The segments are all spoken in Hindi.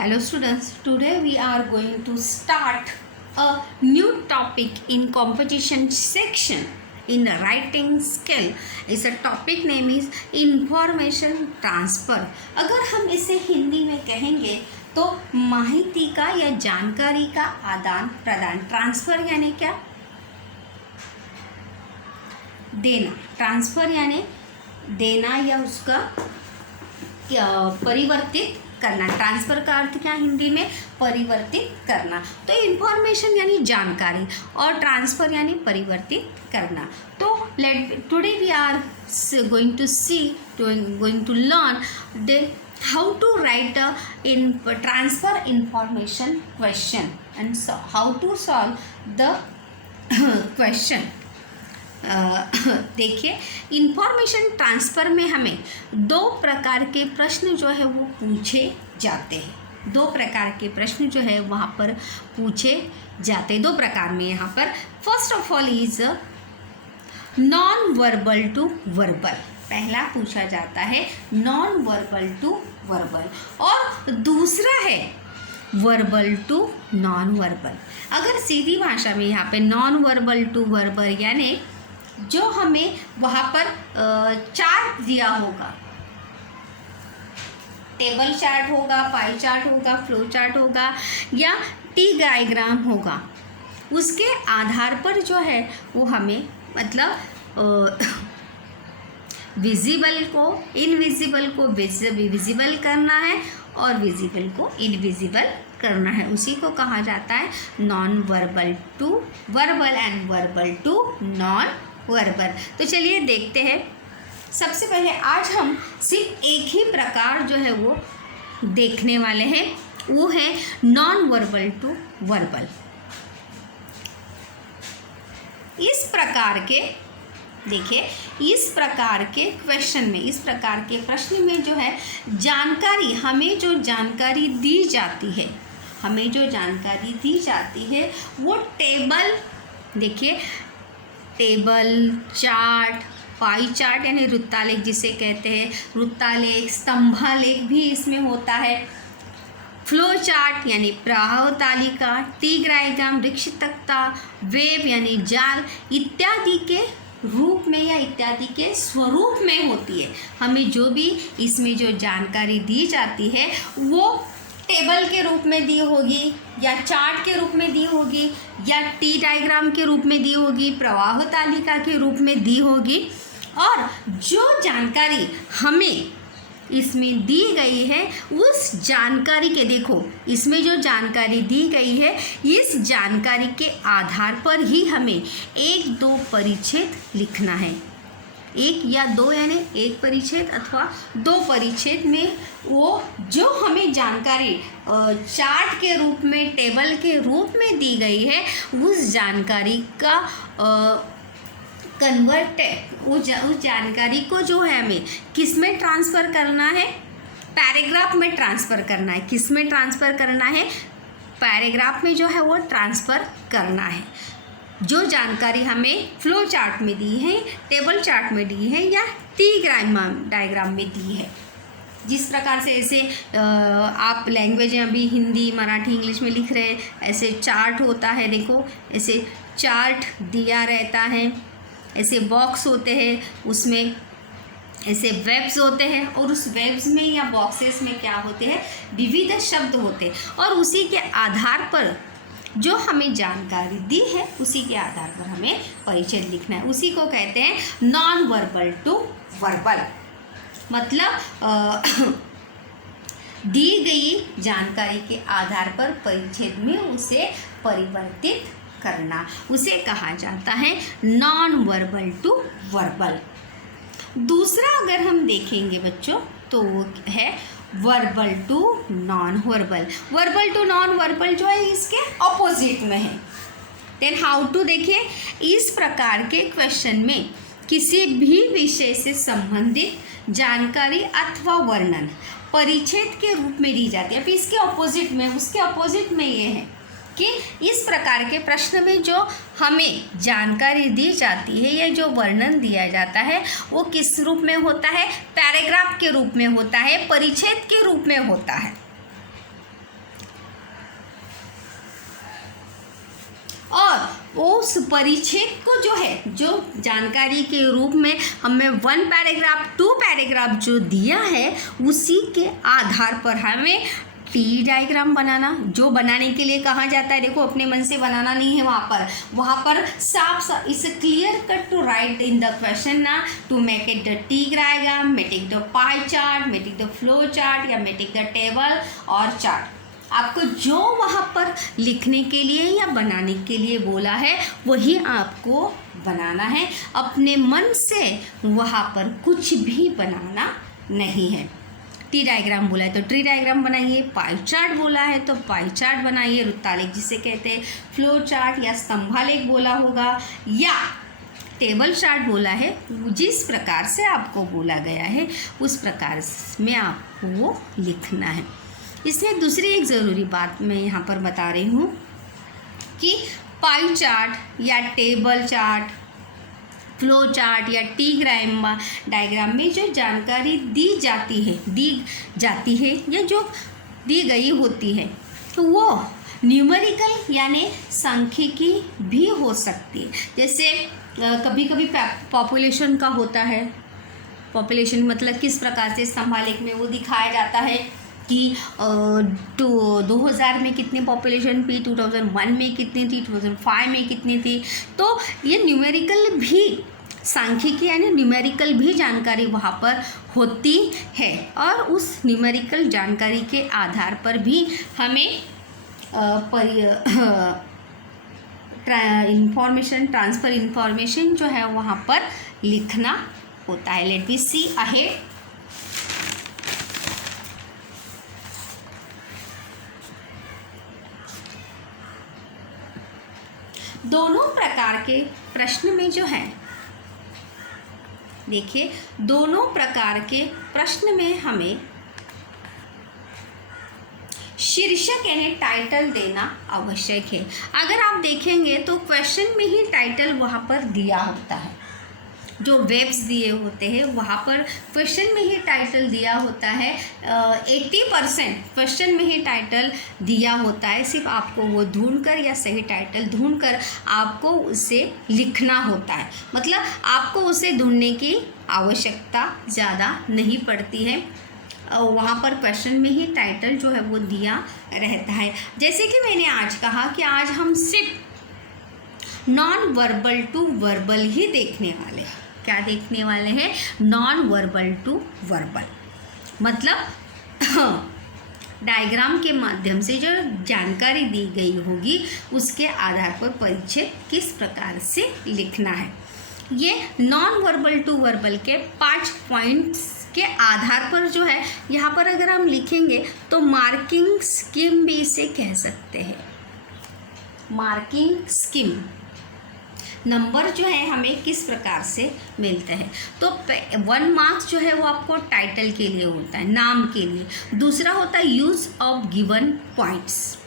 Hello students, today we are going to start a new topic in composition section in writing skill. Is a topic name is information transfer. अगर हम इसे हिंदी में कहेंगे तो माहिती का या जानकारी का आदान प्रदान. ट्रांसफ़र यानी क्या? देना. ट्रांसफ़र यानी देना या उसका परिवर्तित करना. ट्रांसफ़र का अर्थ क्या हिंदी में? परिवर्तित करना. तो इंफॉर्मेशन यानी जानकारी और ट्रांसफ़र यानी परिवर्तित करना. तो today we are going to learn the how to write in transfer information question and how to solve the question. देखिए, इंफॉर्मेशन ट्रांसफ़र में हमें दो प्रकार के प्रश्न जो है वो पूछे जाते हैं. दो प्रकार के प्रश्न जो है वहाँ पर पूछे जाते हैं. दो प्रकार में यहाँ पर first of all is non verbal to verbal. पहला पूछा जाता है नॉन वर्बल टू वर्बल और दूसरा है वर्बल टू नॉन वर्बल. अगर सीधी भाषा में यहाँ पे नॉन वर्बल टू वर्बल यानी जो हमें वहाँ पर चार्ट दिया होगा, टेबल चार्ट होगा, पाई चार्ट होगा, फ्लो चार्ट होगा या टी डायग्राम होगा, उसके आधार पर जो है वो हमें मतलब विजिबल को इनविजिबल को विजिबल करना है और विजिबल को इनविजिबल करना है. उसी को कहा जाता है non verbal to verbal and verbal to non verbal. तो चलिए देखते हैं. सबसे पहले आज हम सिर्फ एक ही प्रकार जो है वो देखने वाले हैं, वो है नॉन वर्बल टू वर्बल. इस प्रकार के देखिए, इस प्रकार के क्वेश्चन में, इस प्रकार के प्रश्न में जो है जानकारी, हमें जो जानकारी दी जाती है, हमें जो जानकारी दी जाती है वो टेबल, देखिए टेबल, चार्ट, पाई चार्ट यानी वृत्तालेख जिसे कहते हैं, वृत्तालेख, स्तंभालेख भी इसमें होता है, फ्लो चार्ट यानी प्रवाह तालिका, टी डायग्राम, वृक्ष तख्ता, वेब यानी जाल इत्यादि के रूप में या इत्यादि के स्वरूप में होती है. हमें जो भी इसमें जो जानकारी दी जाती है वो टेबल के रूप में दी होगी या चार्ट के रूप में दी होगी या टी डायग्राम के रूप में दी होगी, प्रवाह तालिका के रूप में दी होगी. और जो जानकारी हमें इसमें दी गई है उस जानकारी के, देखो इसमें जो जानकारी दी गई है इस जानकारी के आधार पर ही हमें एक दो परिच्छेद लिखना है. एक या दो यानी एक परिच्छेद अथवा दो परिच्छेद में वो जो हमें जानकारी चार्ट के रूप में, टेबल के रूप में दी गई है उस जानकारी का कन्वर्ट है, उस जानकारी को जो है हमें किस में ट्रांसफ़र करना है? पैराग्राफ में ट्रांसफ़र करना है. किस में ट्रांसफ़र करना है? पैराग्राफ में जो है वो ट्रांसफ़र करना है. जो जानकारी हमें फ्लो चार्ट में दी है, टेबल चार्ट में दी है या टी डायग्राम में दी है. जिस प्रकार से ऐसे आप लैंग्वेज में अभी हिंदी, मराठी, इंग्लिश में लिख रहे हैं, ऐसे चार्ट होता है. देखो ऐसे चार्ट दिया रहता है, ऐसे बॉक्स होते हैं, उसमें ऐसे वेब्स होते हैं और उस वेब्स में या बॉक्सेस में क्या होते हैं? विविध शब्द होते हैं और उसी के आधार पर जो हमें जानकारी दी है उसी के आधार पर हमें परिच्छेद लिखना है. उसी को कहते हैं नॉन वर्बल टू वर्बल. मतलब दी गई जानकारी के आधार पर परिच्छेद में उसे परिवर्तित करना, उसे कहा जाता है नॉन वर्बल टू वर्बल. दूसरा अगर हम देखेंगे बच्चों तो वो है verbal to non verbal. Verbal to non verbal जो है इसके ऑपोजिट में है. देन हाउ टू, देखिए इस प्रकार के क्वेश्चन में किसी भी विषय से संबंधित जानकारी अथवा वर्णन परिच्छेद के रूप में दी जाती है. अब इसके ऑपोजिट में, उसके ऑपोजिट में ये है कि इस प्रकार के प्रश्न में जो हमें जानकारी दी जाती है या जो वर्णन दिया जाता है वो किस रूप में होता है? पैराग्राफ के रूप में होता है, परिच्छेद के रूप में होता है. और उस परिच्छेद को जो है, जो जानकारी के रूप में हमें 1 पैराग्राफ 2 पैराग्राफ जो दिया है, उसी के आधार पर हमें टी डायग्राम बनाना, जो बनाने के लिए कहा जाता है, देखो अपने मन से बनाना नहीं है, वहाँ पर साफ इस clear cut to write in the question ना, to make it the T diagram, make it the pie chart, make it the flow chart या मेक इट द टेबल और चार्ट। आपको जो वहाँ पर लिखने के लिए या बनाने के लिए बोला है वही आपको बनाना है, अपने मन से वहाँ पर कुछ भी बनाना नहीं है। टी डायग्राम बोला है तो ट्री डायग्राम बनाइए, पाई चार्ट बोला है तो पाई चार्ट बनाइए, वृत्तालेख जिसे कहते हैं, फ्लो चार्ट या स्तंभालेख बोला होगा, या टेबल चार्ट बोला है, जिस प्रकार से आपको बोला गया है उस प्रकार में आपको वो लिखना है। इसमें दूसरी एक ज़रूरी बात मैं यहाँ पर बता रही हूँ कि पाई चार्ट या टेबल चार्ट, फ्लो चार्ट या टी डायग्राम में जो जानकारी दी जाती है या जो दी गई होती है, तो वो न्यूमेरिकल यानी सांख्यिकी भी हो सकती है। जैसे कभी कभी पॉपुलेशन का होता है, पॉपुलेशन मतलब किस प्रकार से स्तंभालेख में वो दिखाया जाता है कि 2000 में कितनी पॉपुलेशन थी, 2001 में कितनी थी, 2005 में कितनी थी। तो ये न्यूमेरिकल भी सांख्यिकी यानी न्यूमेरिकल भी जानकारी वहाँ पर होती है, और उस न्यूमेरिकल जानकारी के आधार पर भी हमें ट्रांसफ़र इंफॉर्मेशन जो है वहाँ पर लिखना होता है। लेट मी सी अहेड। दोनों प्रकार के प्रश्न में जो है, देखिए दोनों प्रकार के प्रश्न में हमें शीर्षक यानी टाइटल देना आवश्यक है। अगर आप देखेंगे तो क्वेश्चन में ही टाइटल वहाँ पर दिया होता है, जो वेब्स दिए होते हैं वहाँ पर क्वेश्चन में ही टाइटल दिया होता है। 80% क्वेश्चन में ही टाइटल दिया होता है, सिर्फ आपको वो ढूंढकर या सही टाइटल ढूंढकर आपको उसे लिखना होता है। मतलब आपको उसे ढूंढने की आवश्यकता ज़्यादा नहीं पड़ती है, वहाँ पर क्वेश्चन में ही टाइटल जो है वो दिया रहता है। जैसे कि मैंने आज कहा कि आज हम सिर्फ नॉन वर्बल टू वर्बल ही देखने वाले हैं। क्या देखने वाले हैं? नॉन वर्बल टू वर्बल, मतलब डायग्राम के माध्यम से जो जानकारी दी गई होगी उसके आधार पर परिच्छेद किस प्रकार से लिखना है। ये नॉन वर्बल टू वर्बल के 5 पॉइंट्स के आधार पर जो है यहाँ पर अगर हम लिखेंगे तो मार्किंग स्कीम भी इसे कह सकते हैं। मार्किंग स्कीम, नंबर जो है हमें किस प्रकार से मिलते हैं। तो 1 मार्क्स जो है वो आपको टाइटल के लिए होता है, नाम के लिए। दूसरा होता है यूज ऑफ गिवन पॉइंट्स,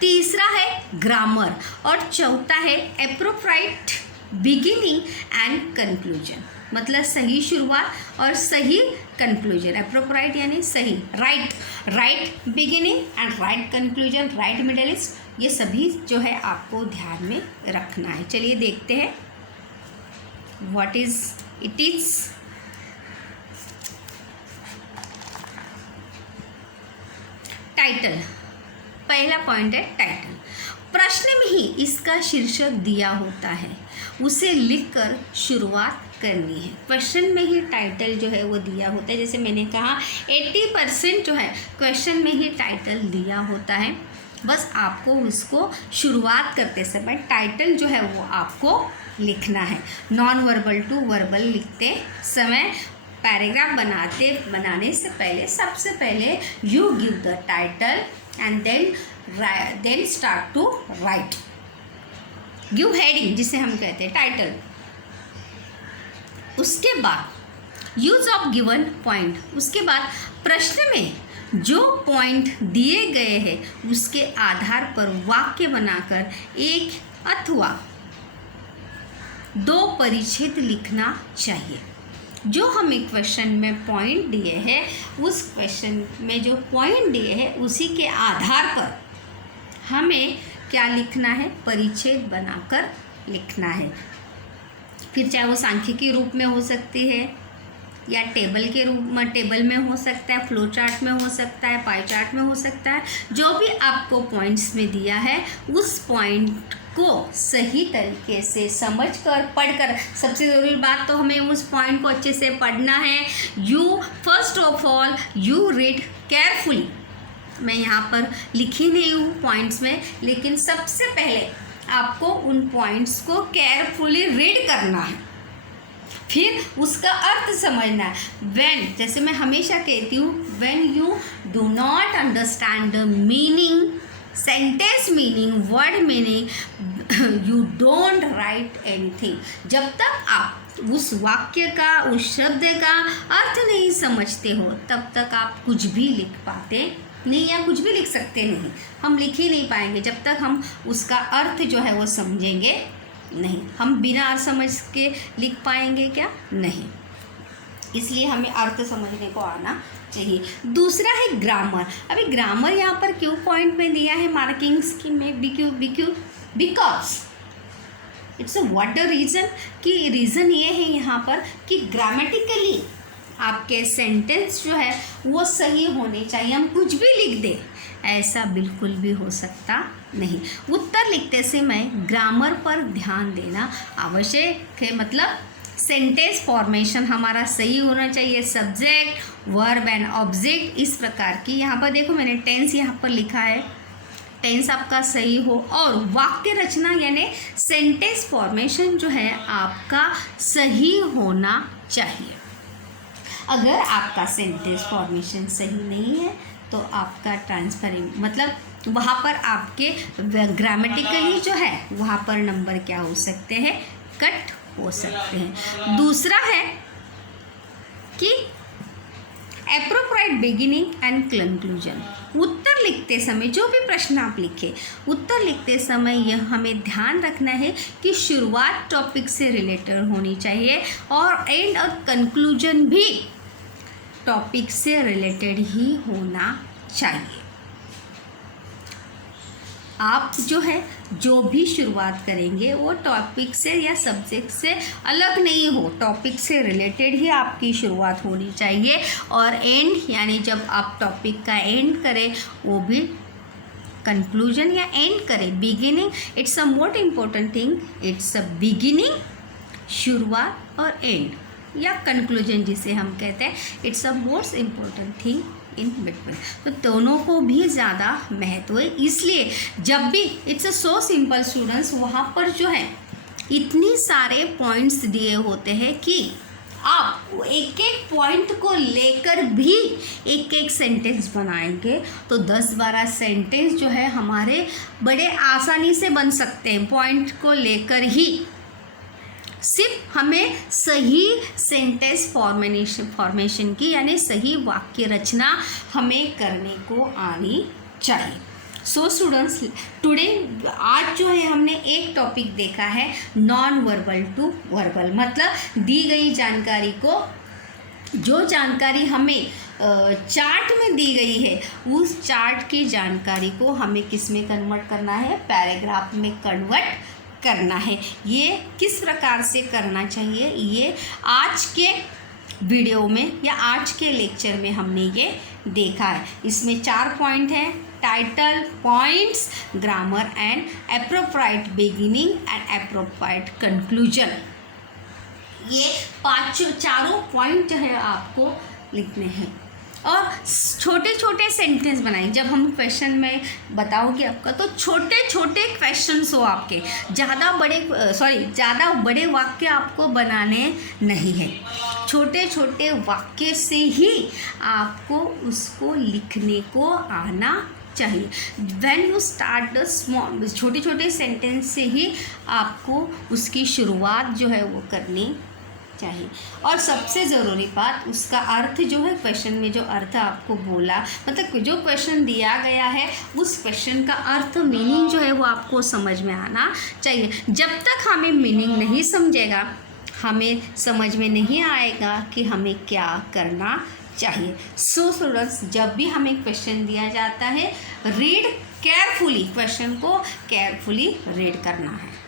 तीसरा है ग्रामर, और चौथा है एप्रोप्राइट बिगिनिंग एंड कंक्लूजन, मतलब सही शुरुआत और सही कंक्लूजन। एप्रोप्राइट यानी सही, right beginning and right conclusion, right middlist, ये सभी जो है आपको ध्यान में रखना है। चलिए देखते हैं what is it is. Title, पहला पॉइंट है टाइटल। प्रश्न में ही इसका शीर्षक दिया होता है, उसे लिखकर शुरुआत करनी है। क्वेश्चन में ही टाइटल जो है वो दिया होता है। जैसे मैंने कहा 80% जो है क्वेश्चन में ही टाइटल दिया होता है, बस आपको उसको शुरुआत करते समय टाइटल जो है वो आपको लिखना है। नॉन वर्बल टू वर्बल लिखते समय, पैराग्राफ बनाने से पहले सबसे पहले you give the title and then start to write. Give heading जिसे हम कहते हैं टाइटल। उसके बाद यूज ऑफ गिवन पॉइंट, उसके बाद प्रश्न में जो पॉइंट दिए गए हैं उसके आधार पर वाक्य बनाकर 1 अथवा 2 परिच्छेद लिखना चाहिए। जो हमें क्वेश्चन में पॉइंट दिए हैं, उस क्वेश्चन में जो पॉइंट दिए हैं उसी के आधार पर हमें क्या लिखना है, परिच्छेद बनाकर लिखना है। फिर चाहे वो सांख्यिकी रूप में हो सकती है या टेबल के रूप में, टेबल में हो सकता है, फ्लो चार्ट में हो सकता है, पाई चार्ट में हो सकता है। जो भी आपको पॉइंट्स में दिया है उस पॉइंट को सही तरीके से समझकर पढ़कर, सबसे ज़रूरी बात तो हमें उस पॉइंट को अच्छे से पढ़ना है। You first of all you read carefully. मैं यहाँ पर लिखी नहीं हूँ पॉइंट्स में, लेकिन सबसे पहले आपको उन पॉइंट्स को केयरफुली रीड करना है, फिर उसका अर्थ समझना है। व्हेन, जैसे मैं हमेशा कहती हूँ, when you do not understand the meaning, sentence meaning, word meaning, you don't write anything. जब तक आप उस वाक्य का, उस शब्द का अर्थ नहीं समझते हो, तब तक आप कुछ भी लिख पाते नहीं या कुछ भी लिख सकते नहीं। हम लिख ही नहीं पाएंगे जब तक हम उसका अर्थ जो है वो समझेंगे नहीं। हम बिना अर्थ समझ के लिख पाएंगे क्या? नहीं। इसलिए हमें अर्थ समझने को आना चाहिए। दूसरा है ग्रामर। अभी ग्रामर यहाँ पर क्यों पॉइंट में दिया है मार्किंग्स की में, because it's what the reason, कि रीज़न ये है यहाँ पर कि ग्रामेटिकली आपके सेंटेंस जो है वो सही होने चाहिए। हम कुछ भी लिख दें, ऐसा बिल्कुल भी हो सकता नहीं। उत्तर लिखते समय ग्रामर पर ध्यान देना आवश्यक है। मतलब सेंटेंस फॉर्मेशन हमारा सही होना चाहिए, सब्जेक्ट, वर्ब एंड ऑब्जेक्ट, इस प्रकार की। यहाँ पर देखो मैंने टेंस यहाँ पर लिखा है, टेंस आपका सही हो, और वाक्य रचना यानी सेंटेंस फॉर्मेशन जो है आपका सही होना चाहिए। अगर आपका सेंटेंस फॉर्मेशन सही नहीं है तो आपका ट्रांसफरिंग, मतलब वहाँ पर आपके ग्रामेटिकली जो है वहाँ पर नंबर क्या हो सकते हैं, कट हो सकते हैं। दूसरा है कि एप्रोप्रिएट बिगिनिंग एंड कंक्लूजन। उत्तर लिखते समय, जो भी प्रश्न आप लिखें, उत्तर लिखते समय यह हमें ध्यान रखना है कि शुरुआत टॉपिक से रिलेटेड होनी चाहिए और एंड और कंक्लूजन भी टॉपिक से रिलेटेड ही होना चाहिए। आप जो है जो भी शुरुआत करेंगे वो टॉपिक से या सब्जेक्ट से अलग नहीं हो, टॉपिक से रिलेटेड ही आपकी शुरुआत होनी चाहिए। और एंड यानी जब आप टॉपिक का एंड करें वो भी कंक्लूजन या एंड करें। Beginning, it's a most important thing, it's a beginning, शुरुआत, और एंड या कंक्लूजन जिसे हम कहते हैं, it's a most important thing in between. तो दोनों को भी ज़्यादा महत्व है। इसलिए जब भी it's a so simple students, वहाँ पर जो है इतनी सारे पॉइंट्स दिए होते हैं कि आप एक एक पॉइंट को लेकर भी एक एक सेंटेंस बनाएंगे तो 10-12 सेंटेंस जो है हमारे बड़े आसानी से बन सकते हैं। पॉइंट को लेकर ही सिर्फ हमें सही सेंटेंस फॉर्मेशन की यानी सही वाक्य रचना हमें करने को आनी चाहिए। सो स्टूडेंट्स, टुडे आज जो है हमने एक टॉपिक देखा है नॉन वर्बल टू वर्बल। मतलब दी गई जानकारी को, जो जानकारी हमें चार्ट में दी गई है उस चार्ट की जानकारी को हमें किस में कन्वर्ट करना है, पैराग्राफ में कन्वर्ट करना है। ये किस प्रकार से करना चाहिए, ये आज के वीडियो में या आज के लेक्चर में हमने ये देखा है। इसमें 4 पॉइंट हैं, title, points, grammar and appropriate beginning and appropriate conclusion. ये चारों पॉइंट जो है आपको लिखने हैं और छोटे छोटे सेंटेंस बनाएं। जब हम क्वेश्चन में बताओगे आपका, तो छोटे छोटे क्वेश्चंस हो आपके, ज़्यादा बड़े वाक्य आपको बनाने नहीं है। छोटे छोटे वाक्य से ही आपको उसको लिखने को आना चाहिए। When you start the small, छोटे छोटे सेंटेंस से ही आपको उसकी शुरुआत जो है वो करनी चाहिए। और सबसे ज़रूरी बात, उसका अर्थ जो है, क्वेश्चन में जो अर्थ आपको बोला, मतलब जो क्वेश्चन दिया गया है उस क्वेश्चन का अर्थ, मीनिंग जो है वो आपको समझ में आना चाहिए। जब तक हमें मीनिंग नहीं समझेगा हमें समझ में नहीं आएगा कि हमें क्या करना चाहिए। सो स्टूडेंट्स, जब भी हमें क्वेश्चन दिया जाता है, रीड केयरफुली, क्वेश्चन को केयरफुली रीड करना है।